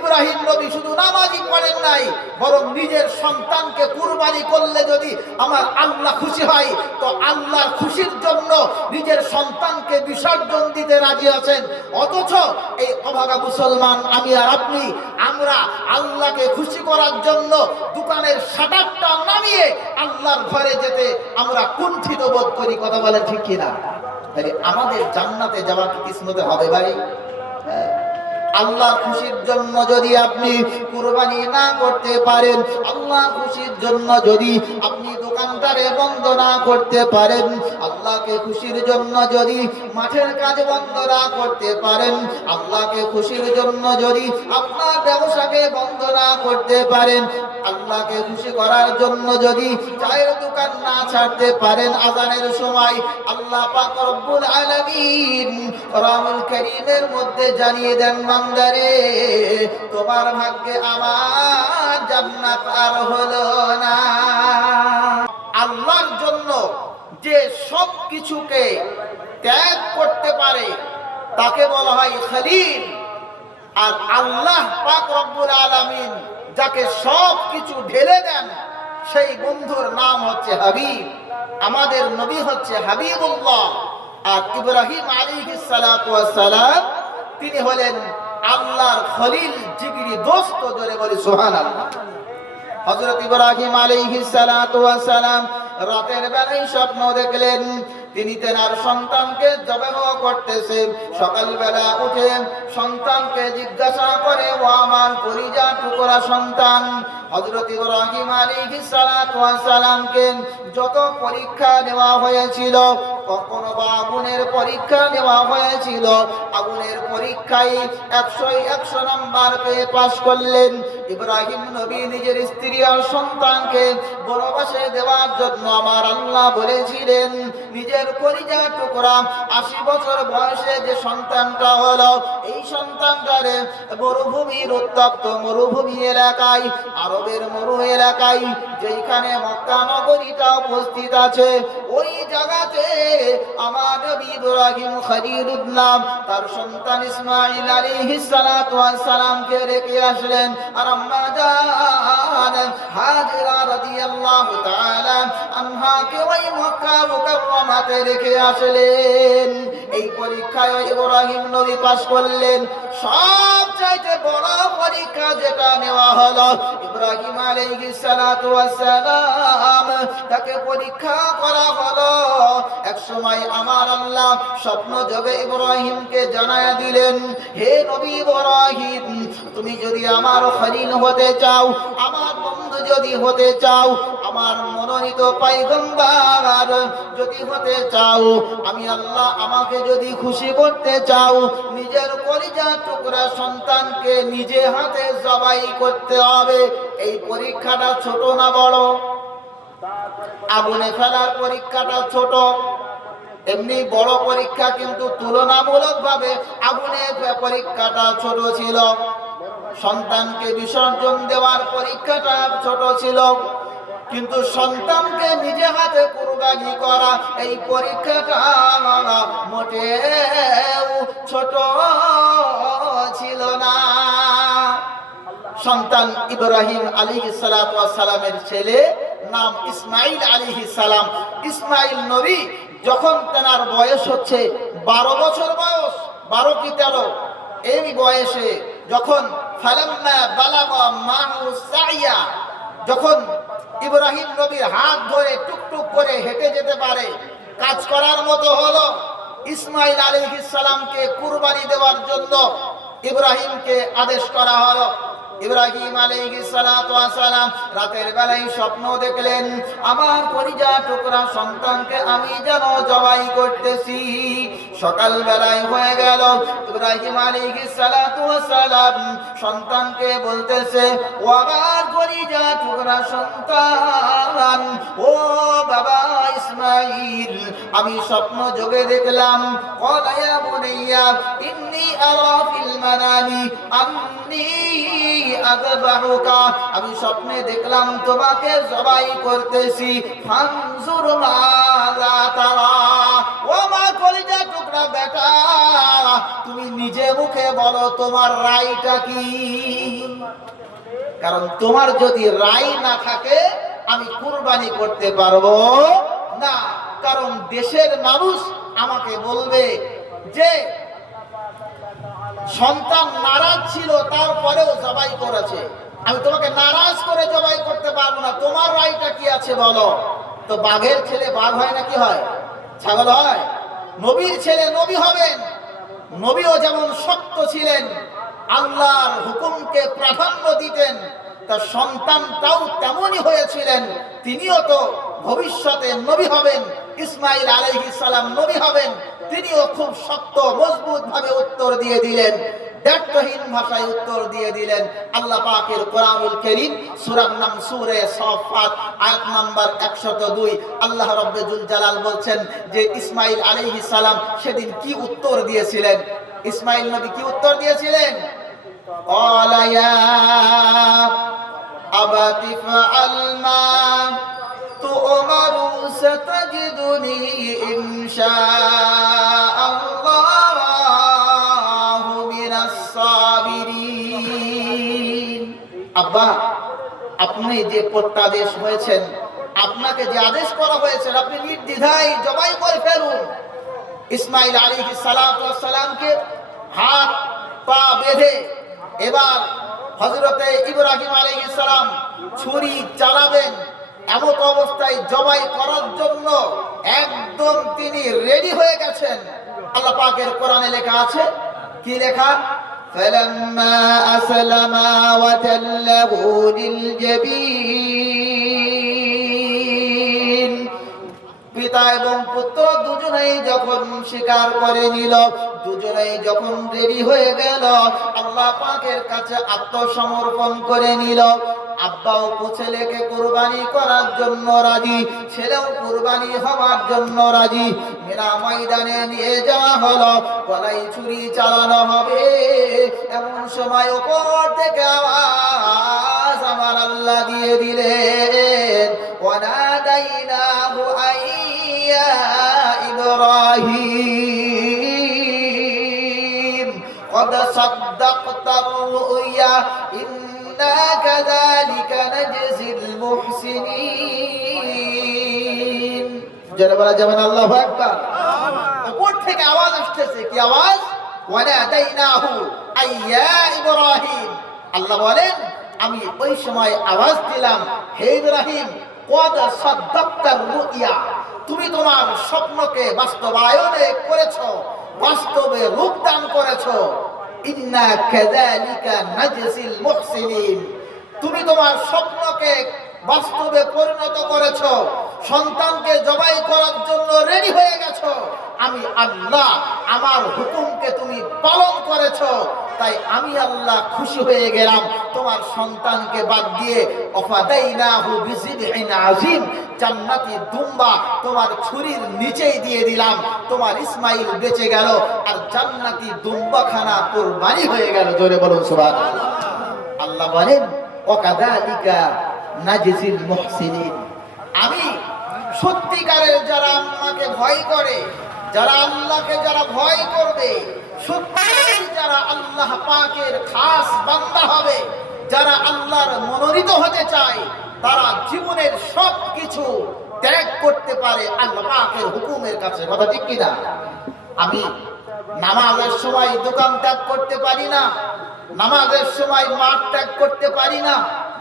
ইব্রাহিম নবী শুধু নামাজই পড়েন নাই, বরং নিজের সন্তানকে কুরবানি করলে যদি আমার আল্লাহ খুশি হয়, তো আল্লাহর খুশির জন্য নিজের সন্তানকে বিসর্জন দিতে রাজি আছেন। অথচ এই অভাগা মুসলমান আমি আর আপনি, আমরা আল্লাহকে খুশি করার জন্য দোকানের শাটারটা নামিয়ে আল্লাহর ঘরে যেতে আমরা কুণ্ঠিত বোধ করি। কথা বলে ঠিক কিনা? তাহলে আমাদের জান্নাতে যাওয়া কি কিসমতে হবে ভাই? আল্লাহ খুশির জন্য যদি আপনি কুরবানি না করতে পারেন, আল্লাহ খুশির জন্য যদি আপনি দোকানদারে বন্ধ না করতে পারেন, আল্লাহকে খুশির জন্য যদি মাঠের কাজ বন্ধ না করতে পারেন, আল্লাহকে খুশির জন্য যদি আপনার ব্যবসাকে বন্ধ না করতে পারেন, আল্লাহকে খুশি করার জন্য যদি চায়ের দোকান না ছাড়তে পারেন আযানের সময়, আল্লাহ পাক রব্বুল আলামিন কোরআনুল কারীমের মধ্যে জানিয়ে দেন, বান্দারে তোমার ভাগ্যে আমার জান্নাত আর হলো না। আল্লাহর জন্য যে সব কিছুকে ত্যাগ করতে পারে তাকে বলা হয় খলিল। আর আল্লাহ পাক রব্বুল আলামিন যাকে সব কিছু ঢেলে দেন সেই বন্ধুর নাম হচ্ছে হাবিব। আমাদের নবী হচ্ছে হাবিবুল্লাহ। আর ইব্রাহিম আলাইহিস সালাতু ওয়াস সালাম তিনি হলেন আল্লাহর খলিল, জিগরি দোস্ত। জোরে বলি সুবহানাল্লাহ। হযরত ইব্রাহিম আলাইহিস সালাতু ওয়াস সালাম রাতের বেলায় স্বপ্ন দেখলেন তিনি তেনার সন্তানকে জবাহ করতেছে। সকালবেলা উঠে সন্তানকে জিজ্ঞাসা করে, ও আমার কলিজা টুকরা সন্তান। হযরত ইব্রাহিম আলাইহিস সালাতু ওয়াস সালামকে যত পরীক্ষা নেওয়া হয়েছিল, কখনো বা আগুনের পরীক্ষা নেওয়া হয়েছিল, আগুনের পরীক্ষায় 100 নাম্বার পেয়ে পাশ করলেন। ইব্রাহিম নবী নিজের স্ত্রী আর সন্তানকে বনবাসে দেওয়ার জন্য আমার আল্লাহ বলেছিলেন নিজের কলিজা টুকরা 80 বছর বয়সে যে সন্তানটা হলো, এই সন্তানটারে মরুভূমির উত্তপ্ত মরুভূমি এলাকায়, আরবের মরু এলাকায় যেখানে মক্কা নগরীটা উপস্থিত আছে, ওই জায়গাতে আমার নবী ইব্রাহিম খলিলুল্লাহ তার সন্তান ইসমাঈল আলাইহিস সালাতু ওয়াস সালামকে রেখে আসলেন। আর আম্মা জান হাজেরা রাদিয়াল্লাহু তাআলা আনহাকে ওই মক্কা মুকাররমাতে রেখে আসলেন। এই পরীক্ষায় ইব্রাহিম নবী পাশ করলেন। সবচাইতে বড় পরীক্ষা যেটা নেওয়া হলো, ইব্রাহিম আলাইহিস সালাতু ওয়াস সালাম তাকে পরীক্ষা করা হলো। এক সময় আমার আল্লাহ স্বপ্ন যোগে ইব্রাহিমকে জানায়া দিলেন, হে নবী ইব্রাহিম, তুমি যদি আমার খলিল হতে চাও, আমার বন্ধু যদি হতে চাও, আমার মনোনীত পয়গম্বর যদি হতে চাও, আমি আল্লাহ আমাকে যদি খুশি করতে চাও, নিজের কলিজা টুকরা সন্তানকে নিজে হাতে জবাই করতে হবে। এই পরীক্ষাটা ছোট না বড়? আগুনে ফেলার পরীক্ষাটা ছোট, এমনি বড় পরীক্ষা কিন্তু তুলনামূলকভাবে আগুনে পরীক্ষাটা ছোট ছিল। সন্তানকে বিসর্জন দেওয়ার পরীক্ষাটা ছোট ছিল, কিন্তু সন্তানকে নিজে হাতে কুরবানি করা এই পরীক্ষাটা মোটেও ছোট ছিল না। সন্তান ইব্রাহিম আলাইহিস সালাতু ওয়াস সালামের ছেলে নাম ইসমাঈল আলাইহিস সালাম। ইসমাঈল নবী যখন তেনার বয়স হচ্ছে 12 বছর বয়স, 12 কি 13, এই বয়সে যখন ফালাম্মা বালাগা মাহু সাইয়া, যখন ইব্রাহিম নবীর হাত ধরে টুকটুক করে হেঁটে যেতে পারে, কাজ করার মতো হলো, ইসমাঈল আলাইহিস সালামকে কুরবানি দেওয়ার জন্য ইব্রাহিমকে আদেশ করা হলো। ইব্রাহিম আলাইহিস সালাতু ওয়াস সালাম রাতের বেলায় স্বপ্ন দেখলেন, আমার কলিজা টুকরা সন্তানকে আমি যেন জবাই করতেছি। সকাল বেলায় হয়ে গেল, ইব্রাহিম আলাইহিস সালাতু ওয়াস সালাম সন্তানকে বলতেছে, ও আমার কলিজা টুকরা সন্তান, ও বাবা ইসমাঈল, আমি স্বপ্ন যোগে দেখলাম, ক্বালা ইয়া বুনাইয়া ইন্নী আরা ফিল মানামি আন্নী আযবাহুকা, আমি স্বপ্নে দেখলাম তোমাকে জবাই করতেছি, ফানজুর মাযা তারা। ও মা কলিজা টুকরা বেটা, তুমি নিজে মুখে বলো তোমার রায়টা কি। কারণ তোমার যদি রায় না থাকে আমি কুরবানি করতে পারবো না। কারণ দেশের মানুষ আমাকে বলবে যে সন্তান নারাজ ছিল তারপরেও জবাই করেছে, আমি তোমাকে নারাজ করে জবাই করতে পারবো না, তোমার রায়টা কি আছে বলো। তো বাঘের ছেলে বাঘ হয় না কি হয়? ছাগল হয়। নবীর ছেলে নবী হবেন। নবীও যেমন সত্য ছিলেন, আল্লাহর হুকুমকে প্রাধান্য দিতেন, তার সন্তানটাও তেমনই হয়েছিলেন। তিনিও তো ভবিষ্যতে নবী হবেন। ইসমাইল আলাইহিস সালাম নবী হবেন। তিনিও খুব শক্ত মজবুত ভাবে উত্তর দিয়ে দিলেন, দ্ব্যর্থহীন ভাষায় উত্তর দিয়ে দিলেন। আল্লাহ পাকের কোরআনুল কারীম সূরার নাম সূরা সাফফাত আয়াত নাম্বার 102। আল্লাহ রাব্বুল জালাল বলছেন যে ইসমাইল আলাইহিস সালাম সেদিন কি উত্তর দিয়েছিলেন। ইসমাইল নবী কি উত্তর দিয়েছিলেন? ক্বালা ইয়া আবাতি ফাআল মা তু'মারু সাতাজিদুনি ইনশাআল্লাহু মিনাস সাবিরিন। আব্বা, আপনি যে প্রত্যাদেশ হয়েছেন, আপনাকে যে আদেশ করা হয়েছে আপনি নির্দ্বিধায় জবাই করে ফেলুন। ইসমাইল আলাইহিস সালাতু ওয়াস সালামকে হাত পা বেঁধে এবার হযরতে ইব্রাহিম আলাইহিস সালাম ছুরি চালাবেন, এমন অবস্থায় জবাই করার জন্য একদম তিনি রেডি হয়ে গেছেন। আল্লাহ পাকের কোরআনে লেখা আছে, কি লেখা? ফালাম্মা আসলামা ওয়া তাল্লাহু লিল জাবিন। পিতা এবং পুত্র দুজনেই যখন স্বীকার করে নিল, দুজনেই যখন রেডি হয়ে গেল, আল্লাহ পাকের কাছে আত্মসমর্পণ করে নিল। আব্বাও ছেলেকে কুরবানি করার জন্য রাজি, ছেলেও কুরবানি হওয়ার জন্য রাজি। মিনা ময়দানে নিয়ে যাওয়া হলো, গলায় ছুরি চালানো হবে। এমন সময় উপর থেকে আওয়াজ আমার আল্লাহ দিয়ে দিলেন, ওয়ানাদাইনাহু আইয়া ইব্রাহিম قد صدقت الرؤيا إنا كذلك نجزي المحسنين। যারা বলা যাবেন আল্লাহু আকবার। উপর থেকে আওয়াজ আসছে, কি আওয়াজ? ওয়ানাদাইনাহু আইয়া ইব্রাহিম। আল্লাহ বলেন আমি ওই সময় আওয়াজ দিলাম, হে ইব্রাহিম, قد صدقت الرؤيا, তুমি তোমার স্বপ্নকে বাস্তবায়ন করেছো, বাস্তবে রূপদান করেছো। ইন্না কাযালিকা নাজজিল মুহসিনিন, তুমি তোমার স্বপ্নকে বাস্তবে পরিণত করেছো, সন্তানকে জবাই করার জন্য রেডি হয়ে গেছো। আমি আল্লাহ, আমার হুকুমকে তুমি পালন করেছো, তাই আমি আল্লাহ খুশি হয়ে গেলাম। তোমার সন্তানকে বাদ দিয়ে ওয়াফাদাইনাহু বিযিবহিন আযীম, জান্নাতি দুম্বা তোমার ছুরির নিচেই দিয়ে দিলাম। তোমার ইসমাইল বেঁচে গেল আর জান্নাতি দুম্বাখানা কুরবানি হয়ে গেল। জোরে বলুন সুবহানাল্লাহ। আল্লাহ বলেন ওয়াকাযালিকা নাজজিল মুহসিনিন, আমি সত্যিকারের যারা আমাকে ভয় করে, যারা আল্লাহকে যারা ভয় করবে, সত্যিকারের যারা আল্লাহ পাকের খাস বান্দা হবে, যারা আল্লাহর মনোনীত হতে চায়, তারা জীবনের সব কিছু ত্যাগ করতে পারে আল্লাহ পাকের হুকুমের কাছে। কথা ঠিক কিনা? আমি নামাজের সময় দোকান ত্যাগ করতে পারি না, নামাজের সময় মাঠ ত্যাগ করতে পারি না,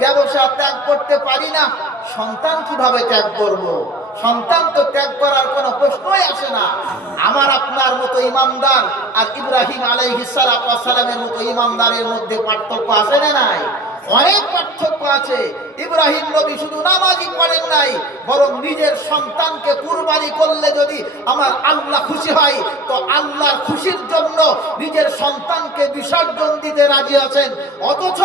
ব্যবসা ত্যাগ করতে পারি না, সন্তান কিভাবে ত্যাগ করব? সন্তান তো ত্যাগ করার কোনো প্রশ্নই আসে না। আমার আপনার মতো ইমানদার আর ইব্রাহিম আলাইহিস সালামের মতো ইমানদারের মধ্যে পার্থক্য আছে না নাই? অনেক পার্থক্য আছে। ইব্রাহিম নবী শুধু নামাজই পড়েন নাই, বরং নিজের সন্তানকে কুরবানি করলে যদি আমার আল্লাহ খুশি হয়, তো আল্লাহর খুশির জন্য নিজের সন্তানকে বিসর্জন দিতে রাজি আছেন। অথচ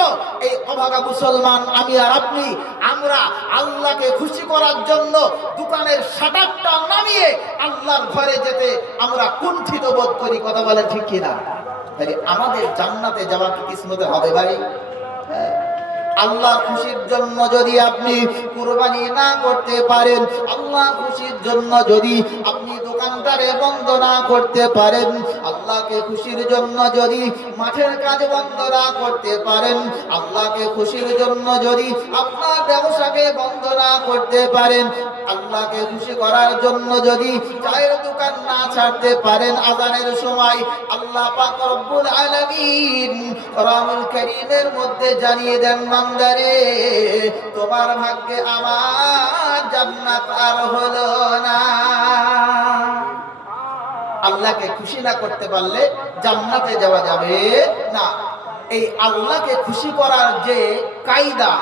এই অভাগা মুসলমান আমি আর আপনি, আমরা আল্লাহকে খুশি করার জন্য দোকানের শাটারটা নামিয়ে আল্লাহর ঘরে যেতে আমরা কুণ্ঠিত বোধ করি। কথা বলে ঠিক কিনা? তাই আমাদের জান্নাতে যাওয়া কি কিসমতে হবে ভাই? আল্লাহ খুশির জন্য যদি আপনি কুরবানি না করতে পারেন, আল্লাহ খুশির জন্য যদি আপনি দোকান দোকানটারে বন্ধ না করতে পারেন, আল্লাহকে খুশির জন্য যদি মাঠের কাজ বন্ধ না করতে পারেন, আল্লাহকে খুশির জন্য যদি আপনার ব্যবসাকে বন্ধ না করতে পারেন, আল্লাহকে খুশি করার জন্য যদি চায়ের দোকান না ছাড়তে পারেন আযানের সময়, আল্লাহ পাক রব্বুল আলামিন কোরআনুল কারীমের মধ্যে জানিয়ে দেন, বান্দারে তোমার ভাগ্যে আমার জান্নাত আর হলো না। আল্লাহকে খুশি না করতে পারলে জান্নাতে যাওয়া যাবে না। এই আল্লাহকে খুশি করার যে কায়দা,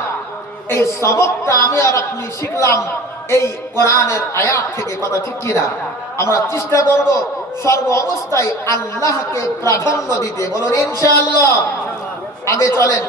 এই সবকটা আমি আর আপনি শিখলাম এই কোরআনের আয়াত থেকে। কথা ঠিক কিনা? আমরা চেষ্টা করব সর্ব অবস্থায় আল্লাহকে প্রাধান্য দিতে। বলুন ইনশাআল্লাহ। আগে চলেন।